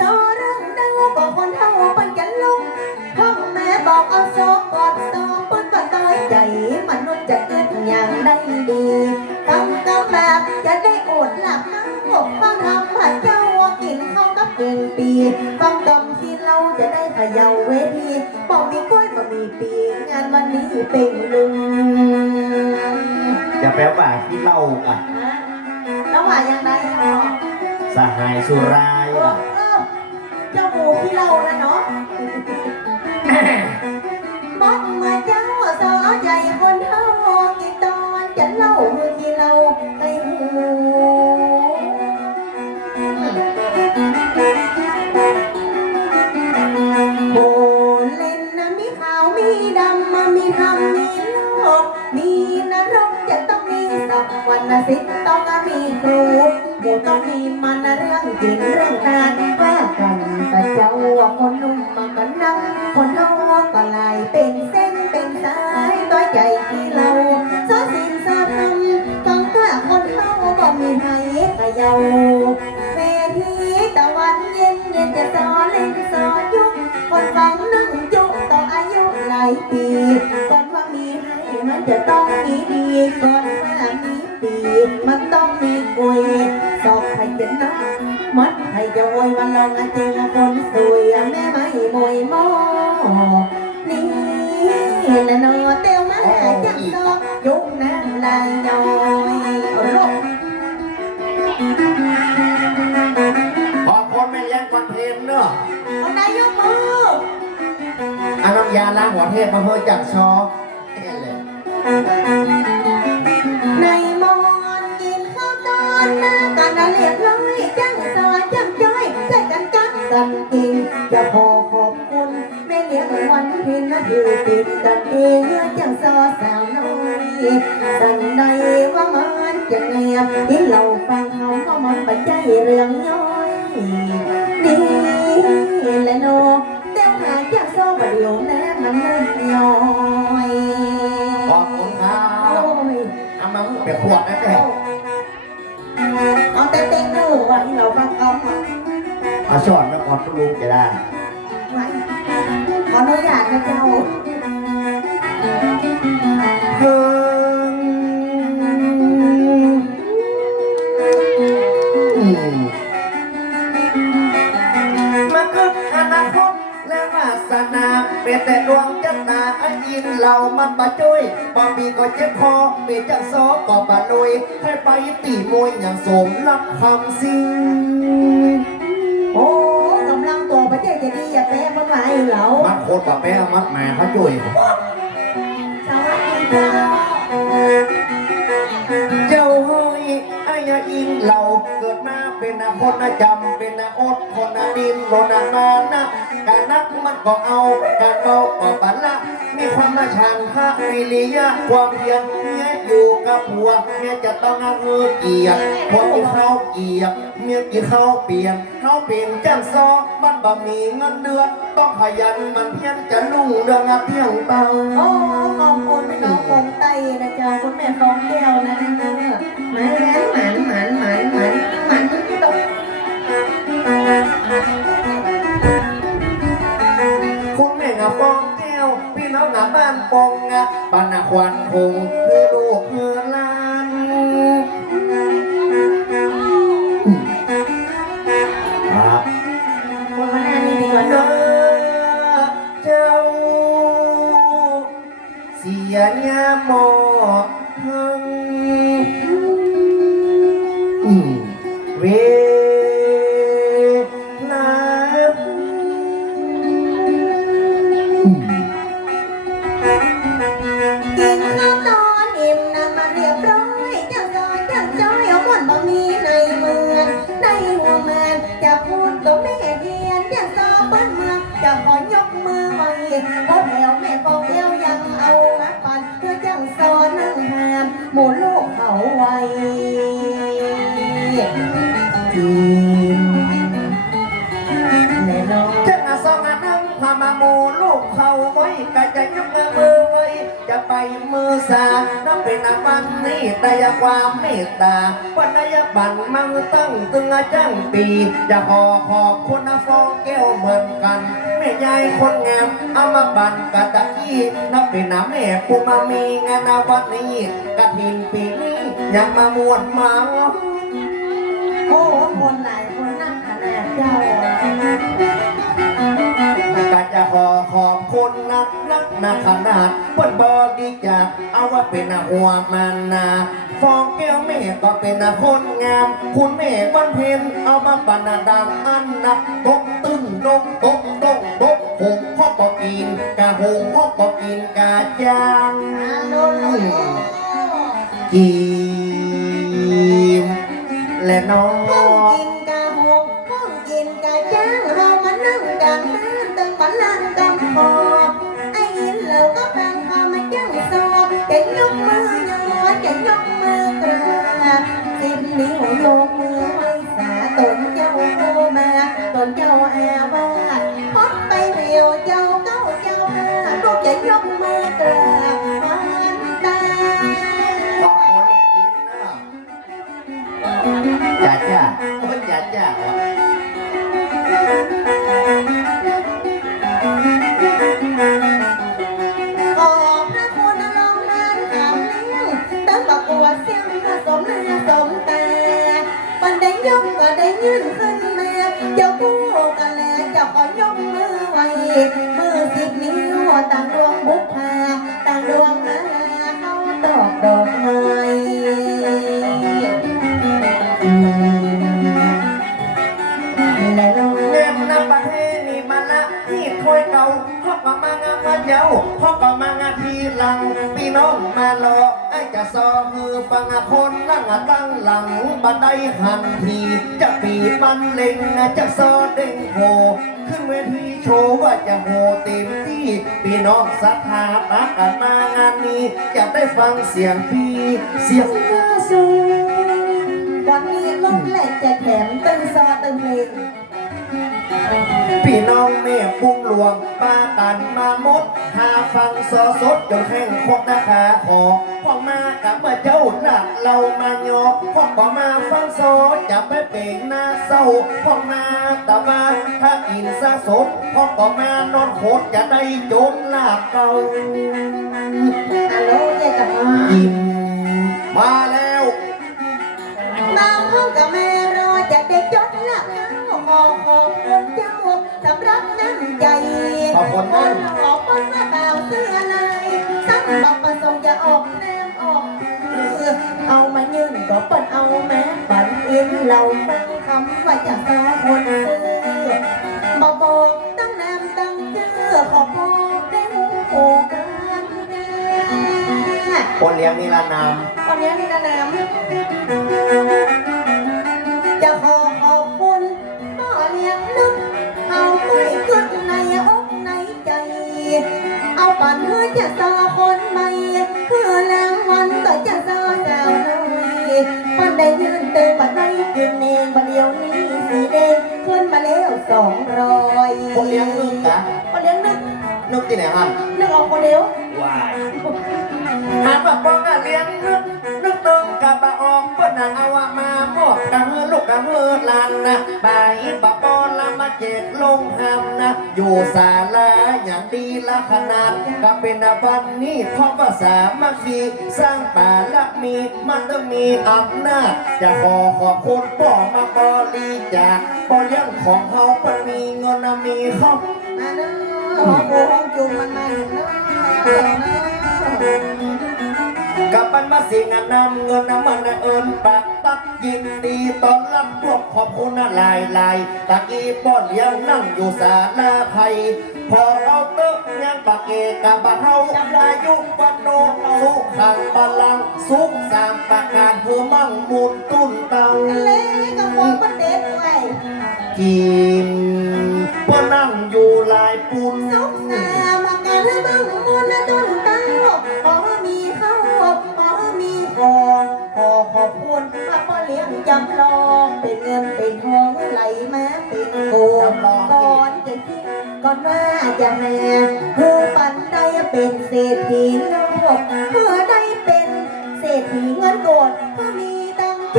สอเรื่องดังก็คนเท่าปันกันลุกพ่อแม่บอกเอาโซกอดโซปืนก็ต้อยใจมนุษย์จะเกิดอย่างได้ดีคำก็แบบจะได้อดหลับนั่งหกฟังทำผัดเจ้ากินข้าวกับเก่งปีฟังกำที่เราจะได้เขย่าเวทีบอกมีกล้วยบอกมีปีงานวันนี้เป็นลุงจะแปลว่าที่เล่าอะฮะแล้วว่ายังไงเนาะสหายสุรายเอออะ เออเจ้าหมูที่เรานะเนาะบอกมาเจ้าสอใจคนเท่ากี่ตอนจะเล่ามือที่เราให้หูโบเล่นนะมีขาวมีดำมามีธรรมมีโลกมีนรกจะต้องมีสักวันนะสิต้องมีครูหมูต้องมีมันนะเรื่องจริงเรื่องการว่ากัน แต่เจ้าคนหนุ่มมากันนังคนเฮาก็ลายเป็นเส้นเป็นสายต้อยใจที่เราสอสินสอทำฟังกล้าคนเฮาบ่มีใครเขย่าเวทีตะวันเย็นเย็นจะสอเล่นสอยุกคนฟังนั่งจุกต่ออายุหลายปีก่อนว่ามีให้มันจะต้องมีดีก่อนว่ามีปีมันต้องมีกุยสอบให้จะนัก มัดให้จะโวยวันลองอาเจงคนสวยแม่ไม่มวยมอนี่ละนอเตียวมาจังซอยุกน้ำลายย้อยเอาลูกขอบคนเลี้ยงคอนเทนเนอะเอานายยกมือเอาน้ำยาล้างหัวเทพมาเพื่อจักชอ คือติดกันเองจังซอสาวน้อยสันใดว่ามันจะเงียบที่เราฟังเขาก็มันปัจจัยเรื่องย่อยนี่แหละโนเต้วหาจังซอประเดี๋ยวแน่มันเริ่ย่อยขอบคุณครับเอามาเปียกขวดนะแม่เอาแต่เต็งดูไว้เราฟังเอาเอาช้อนมาก่อนลูกจะได้ อนุญาตนะเจ้าเพิ่งอืมาคึกอนาคตและวาสนาเป็นแต่ดวงจันตาอันยินเรามันบาจุยบอมีก็เจ็บคอมีจังซอก็บาลุยให้ไปตีมวยอย่างสมรับคำสิ่งโอ้ คตรปะแป้มัดแม่เขาจุยเจ้าเจ้าเฮ้ยไอ้ยาอิงเราเกิดมาเป็นนาคนนาจำเป็นนาอดคนนาดินโลนามานะการนักมันก็เอาการเอาก็ปันละ มีความมาชันพระวิริยะความเพียรเมียอยู่กับผัวเมียจะต้องเอาเงินเกียรติพอกินข้าวเกียรติเมียกินข้าวเปลี่ยนข้าวเปลี่ยนจ้างซอมันบ่มีเงินเดือน ต้องขยันมันเพียรจะลุ่งเรืองอะเพียงเตาโอ้ขอบคุณพี่น้องคงไตนะเจ้าคุณแม่ฟองแก้วนะหมันหมันหมันหมันหมัน ปา แต่ความเมตตาวันใดอยาบันมังตั้งตึงจังปี จะขอขอบคุณนะฟองแก้วเหมือนกันแม่ยายคนงามเอามาบันกะตะกี้นับเป็นน้ำแม่ปูมามีงานวันนี้กะถินปีนี้ยากมามวนมาโอ้คนไหลคนนักขนาดเจ้าก็จะขอขอบคุณนักนักนาขนาดเปิ้นบอดีจากเอาว่าเป็นหัวมันนา ฟองแก้วแม่ก็เป็นคนงาม คุณแม่บ้านเพนเอามาบรรดาอันนับตกตึ้งตกตกตกตกหงพ่อก็กินกะหงพ่อก็กินกะจางกินและน้อง บนิ้ มือสิบนิ้วต่างดวงบุพาต่างดวงมาเข้าตอกดอกไม้เล่นน้ำประเทศนี่มาละที่คอยเก่าพ่อก็มางานมาเจ้าพ่อก็มางานทีหลังพี่น้องมารอไอ้จะซอมือฟังคนนั่งตั้งหลังบันไดหันทีจะปีบันเล็งจะซอเด้งโห ขึ้นเวทีโชว์ว่าจะโหเต็มที่พี่น้องศรัทธารักกันมางานนี้จะได้ฟังเสียงพี่เสียงหน้าสูงวันนี้ลมแหลกจะแถมตึงซอตึงเลงพี่น้องแม่ปุ้งหลวงป้ากันมามดหาฟังสอสดจนแห้งคกนาคาขอพ่อมากับมาเจ้าหลักเรามาโยอพ่อมาฟังโซจะไปเป่งหน้าเศร้าพ่อมา ตะมาถ้ากินซาสดพ่อก็มานอนโคตรจะได้โจนลาบเก่าฮัลโหลยายกับมากินมาแล้วบางห้องกับแม่รอจะได้จดละเก้าขอขอบคุณเจ้าสำรับน้ำใจขอบคุณมากขอบคุณว่าเปล่าเสื้อลายสั่งบอกประสงค์จะออกแนมออกเออเอามายืนก็เปิดเอาแม้ปันอินเราฟังคำว่าจะสาคนซื้อบอกบอกตั้งนามตั้งเจอขอบอกได้หูโอกาสนี่ยคนเลี้ยงนิรนามตอนนี้ยงนี่นะน้ำจะขอขอบคุณพ่อเลี้ยงนึกเอาไม่ขึ้นในอกในใจ เอาปั่นเพื่อจะสอคนใหม่เพื่อแล้ววันก็จะ ดียวนี้สีแดงขึ้นมาแล้วสองร้อยคนเลี้ยงนึกกะพ่อเลี้ยงนึกนึกที่ไหนฮันนึกออกคนเดียวว้ายหากว่าป้องอะเลี้ยงนึกนึกตึงกับปะออกเปิ้นน่ะเอาอะมาหมดกะเฮือลูกกะเฮือหลานนะบายปะปอนละ มาเจ็ดลงหำนะ อยู่ศาลาอย่างดีละขนาดก็เป็นวันนี้เพราะว่าสามัคคีสร้างป่าละมีมันต้องมีอำนาจจะขอขอบคุณพ่อมาบริจาคบ่เลี้ยงของเฮาปมีเงินน่ะมีครอบมาเนาะห้องโอ่งจุมมันมาเนะ กับมันมาเสียงนำเงินน้ำมันเอิญปากตักยินดีตอนรับพวกขอบคุณนะลายลายตะกี้ป้อนเลี้ยงนั่งอยู่ศาลาไทยพอเอาเตอะยังปากเอกกับบะเฮาอายุวันโนสุขังบาลังก์สุขสามประการเพื่อมั่งมูลตุ้นเตาเล็กกับวงมันเด็ดไว้กิ จำลองเป็นเงินเป็นทองไหลมาเป็นโกนก่อนจะคิดก่อนว่าจะแม่เพื่อปันได้เป็นเศรษฐีโลกเพื่อได้เป็นเศรษฐีเงินโกดเพื่อมีตังโจ